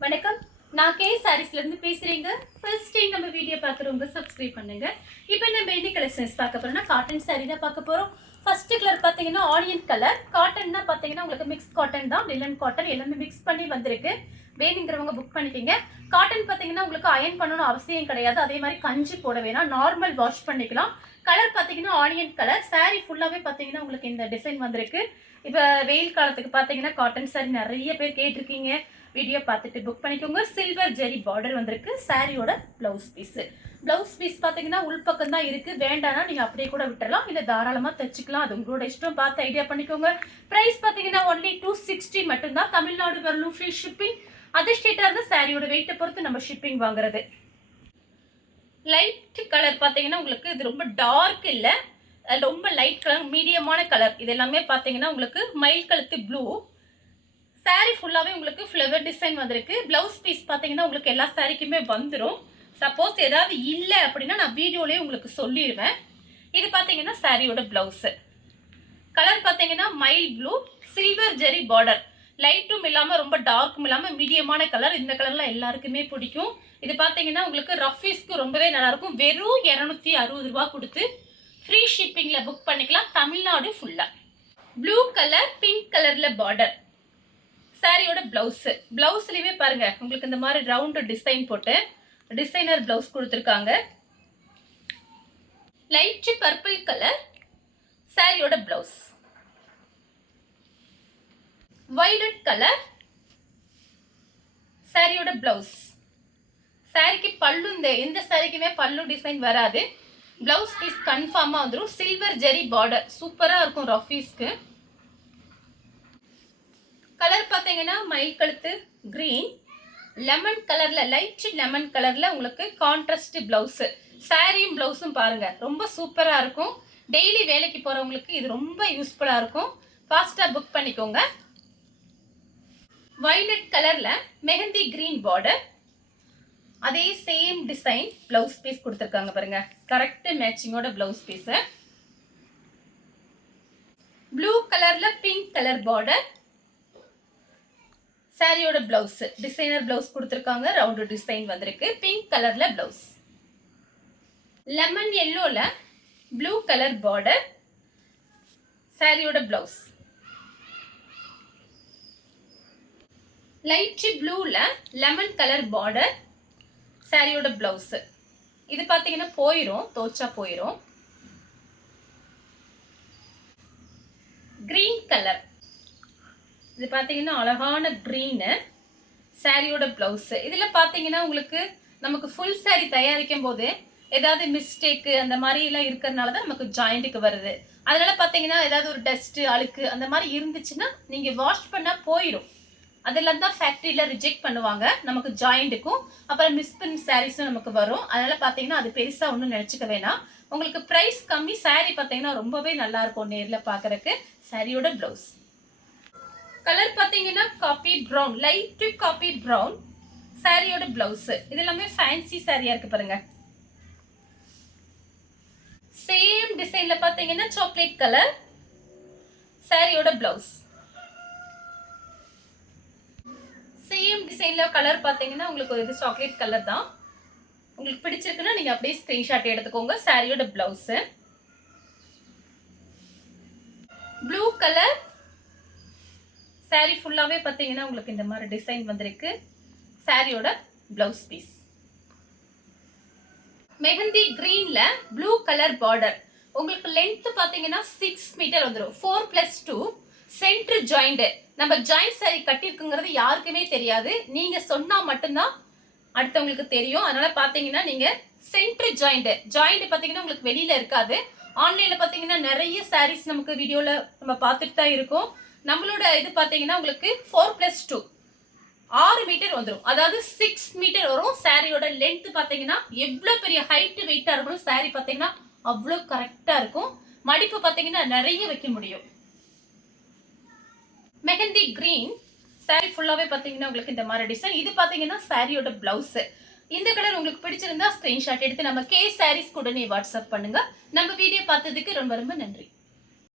வணக்கம். நான் கே சாரீஸ்ல இருந்து பேசுறேங்க. ஃபர்ஸ்ட் டைம் நம்ம வீடியோ பார்க்குறவங்க சப்ஸ்கிரைப் பண்ணுங்க. இப்போ நம்ம என்ன கலெக்ஷன்ஸ் பார்க்க போறோம்னா காட்டன் saree தான் பார்க்க போறோம். ஃபர்ஸ்ட் கலர் பார்த்தீங்கன்னா ஆனியன் கலர். காட்டன்னா பார்த்தீங்கன்னா உங்களுக்கு மிக்ஸ் காட்டன் தான், லினன் காட்டன் எல்லாமே மிக்ஸ் பண்ணி வந்திருக்கு. வேணுங்கிறவங்க புக் பண்ணிக்கங்க. காட்டன் பார்த்தீங்கன்னா உங்களுக்கு அயன் பண்ணணும் அவசியம் கிடையாது. அதே மாதிரி கஞ்சி போட வேணாம், நார்மல் வாஷ் பண்ணிக்கலாம். கலர் பார்த்தீங்கன்னா ஆனியன் கலர். saree ஃபுல்லாகவே பார்த்தீங்கன்னா உங்களுக்கு இந்த டிசைன் வந்திருக்கு. இப்போ வெயில் காலத்துக்கு பார்த்தீங்கன்னா காட்டன் saree நிறைய பேர் கேட்டிருக்கீங்க. வீடியோ பார்த்துட்டு புக் பண்ணிக்கோங்க. சில்வர் ஜெரி பார்டர் வந்திருக்கு. சாரியோட பிளவுஸ் பீஸ் பார்த்தீங்கன்னா உள்பக்கம் தான் இருக்கு. வேண்டாம்னா நீங்க அப்படியே கூட விட்டுறலாம், இல்ல தாராளமா தைச்சிக்கலாம். அது உங்களோட இஷ்டம், பார்த்து ஐடியா பண்ணிக்கோங்க. பிரைஸ் பார்த்தீங்கன்னா ஒன்லி 260 மட்டும்தான். தமிழ்நாடு வரலும் ஃப்ரீ ஷிப்பிங். அதர் ஸ்டேட்டா இருந்தா சாரியோட வெயிட்டை பொறுத்து நம்ம ஷிப்பிங் வாங்குறது. லைட் கலர் பார்த்தீங்கன்னா உங்களுக்கு இது ரொம்ப டார்க் இல்லை, ரொம்ப லைட் கலர், மீடியமான கலர். இது எல்லாமே பார்த்தீங்கன்னா உங்களுக்கு மயில் கழுத்து ப்ளூ. சாரீ ஃபுல்லாகவே உங்களுக்கு ஃப்ளவர் டிசைன் வந்திருக்கு. ப்ளவுஸ் பீஸ் பார்த்தீங்கன்னா உங்களுக்கு எல்லா சாரீக்குமே வந்துடும். சப்போஸ் ஏதாவது இல்லை அப்படின்னா நான் வீடியோலேயே உங்களுக்கு சொல்லிடுவேன். இது பார்த்தீங்கன்னா சாரியோட ப்ளவுஸு. கலர் பார்த்தீங்கன்னா மயில் ப்ளூ, சில்வர் ஜெரி பார்டர். லைட்டும் இல்லாமல் ரொம்ப டார்க்கும் இல்லாமல் மீடியமான கலர். இந்த கலர்லாம் எல்லாருக்குமே பிடிக்கும். இது பார்த்தீங்கன்னா உங்களுக்கு ரஃபீஸ்க்கு ரொம்பவே நல்லாயிருக்கும். வெறும் 260 ரூபா கொடுத்து ஃப்ரீ ஷிப்பிங்கில் புக் பண்ணிக்கலாம், தமிழ்நாடு ஃபுல்லாக. ப்ளூ கலர், பிங்க் கலரில் பார்டர். சாரியோட பிளவுஸ்லயுமே பாருங்க உங்களுக்கு இந்த மாதிரி ரவுண்ட் டிசைன் போட்டு டிசைனர் பிளவுஸ் கொடுத்துருக்காங்க. லைட் பர்பிள் கலர் சாரியோட பிளவுஸ். வயலட் கலர் சாரியோட பிளவுஸ். சாரிக்கு பல்லு எந்த சாரிக்குமே பல்லு டிசைன் வராது. பிளவுஸ் பீஸ் கன்ஃபார்மா வந்துடும். சில்வர் ஜெரி பார்டர் சூப்பரா இருக்கும் ரஃபீஸ்க்கு. கலர் பார்த்தீங்கன்னா மயில் கழுத்து கிரீன், லெமன் கலர்ல, லைட் லெமன் கலர்ல உங்களுக்கு கான்ட்ராஸ்ட் பிளவுஸ். சாரியும் பிளவுஸும் பாருங்க ரொம்ப சூப்பரா இருக்கும். டெய்லி வேலைக்கு போறவங்களுக்கு இது ரொம்ப யூஸ்ஃபுல்லா இருக்கும். ஃபாஸ்டா புக் பண்ணிக்கோங்க. வயலட் கலர்ல மெஹந்தி கிரீன் பார்டர், அதே சேம் டிசைன் பிளவுஸ் பீஸ் கொடுத்துருக்காங்க பாருங்க. கரெக்ட் மேட்சிங்கோட பிளவுஸ் பீஸ். ப்ளூ கலர்ல பிங்க் கலர் பார்டர். சாரியோட பிளவுஸ் டிசைனர் பிளவுஸ் கொடுத்துருக்காங்க. ரவுண்டு டிசைன் வந்திருக்கு. பிங்க் கலர்ல பிளவுஸ். லெமன் எல்லோல ப்ளூ கலர் பார்டர். சாரியோட பிளவுஸ். லைட் ப்ளூல லெமன் கலர் பார்டர். சாரியோட பிளவுஸ். இது பார்த்தீங்கன்னா போயிடும், தோச்சா போயிடும். Green colour. இது பார்த்தீங்கன்னா அழகான க்ரீனு. சாரியோட பிளவுஸ். இதில் பார்த்தீங்கன்னா உங்களுக்கு நமக்கு ஃபுல் சாரி தயாரிக்கும் போது ஏதாவது மிஸ்டேக்கு அந்த மாதிரிலாம் இருக்கிறதுனால தான் நமக்கு ஜாயிண்ட்டுக்கு வருது. அதனால பார்த்தீங்கன்னா ஏதாவது ஒரு டஸ்ட்டு அழுக்கு அந்த மாதிரி இருந்துச்சுன்னா நீங்கள் வாஷ் பண்ணால் போயிடும். அதெல்லாம் தான் ஃபேக்ட்ரியில் ரிஜெக்ட் பண்ணுவாங்க நமக்கு ஜாயிண்ட்டுக்கும். அப்புறம் மிஸ்பின் சாரீஸும் நமக்கு வரும். அதனால பார்த்தீங்கன்னா அது பெருசாக ஒன்றும் நினச்சிக்க வேணாம். உங்களுக்கு ப்ரைஸ் கம்மி. சாரீ பார்த்தீங்கன்னா ரொம்பவே நல்லா இருக்கும் நேரில் பார்க்குறக்கு. சாரியோட பிளவுஸ். கலர் பார்த்தீங்கன்னா coffee brown, light coffee brown. சாரியோட பிளவுஸ். இது எல்லாமே ஃபேன்சி சாரியா இருக்கு பாருங்க. சேம் டிசைன்ல பார்த்தீங்கன்னா சாக்லேட் கலர். சாரியோட பிளவுஸ். சேம் டிசைன்ல கலர் பார்த்தீங்கன்னா உங்களுக்கு இது சாக்லேட் கலர் தான். உங்களுக்கு பிடிச்சிருக்குன்னா நீங்க அப்படியே ஸ்கிரீன்ஷாட் எடுத்துக்கோங்க. சாரியோட பிளவுஸ். Blue colour. சாரி ஃபுல்லாகவே பார்த்தீங்கன்னா உங்களுக்கு இந்த மாதிரி டிசைன் வந்திருக்கு. சாரியோட பிளவுஸ் பீஸ். மெஹந்தி கிரீன்ல ப்ளூ கலர் பார்டர். உங்களுக்கு லென்த் பார்த்தீங்கன்னா 6 மீட்டர் வந்துடும். 4+2 சென்டர் ஜாயிண்ட். நம்ம ஜாயிண்ட் சாரி கட்டியிருக்குங்கிறது யாருக்குமே தெரியாது. நீங்க சொன்னா மட்டும்தான் அடுத்தவங்களுக்கு தெரியும். அதனால பார்த்தீங்கன்னா நீங்க சென்டர் ஜாயிண்ட் பார்த்தீங்கன்னா உங்களுக்கு வெளியில இருக்காது. ஆன்லைன்ல பார்த்தீங்கன்னா நிறைய சாரீஸ் நமக்கு வீடியோல நம்ம பார்த்துட்டு தான் இருக்கோம். நம்மளோட இது பார்த்தீங்கன்னா உங்களுக்கு 4+2 6 மீட்டர் வந்துடும். அதாவது 6 மீட்டர் வரும். சாரியோட லென்த் பார்த்தீங்கன்னா எவ்வளோ பெரிய ஹைட் வெயிட்டாக இருக்கணும். சாரி பார்த்தீங்கன்னா அவ்வளோ கரெக்டாக இருக்கும். மடிப்பு பார்த்தீங்கன்னா நிறைய வைக்க முடியும். மெஹந்தி கிரீன். சாரி ஃபுல்லாகவே பார்த்தீங்கன்னா உங்களுக்கு இந்த மாதிரி டிசைன். இது பார்த்தீங்கன்னா சாரியோட பிளவுஸ். இந்த கலர் உங்களுக்கு பிடிச்சிருந்தா ஸ்கிரீன்ஷாட் எடுத்து நம்ம கே சாரீஸ் உடனே வாட்ஸ்அப் பண்ணுங்க. நம்ம வீடியோ பார்த்ததுக்கு ரொம்ப ரொம்ப நன்றி.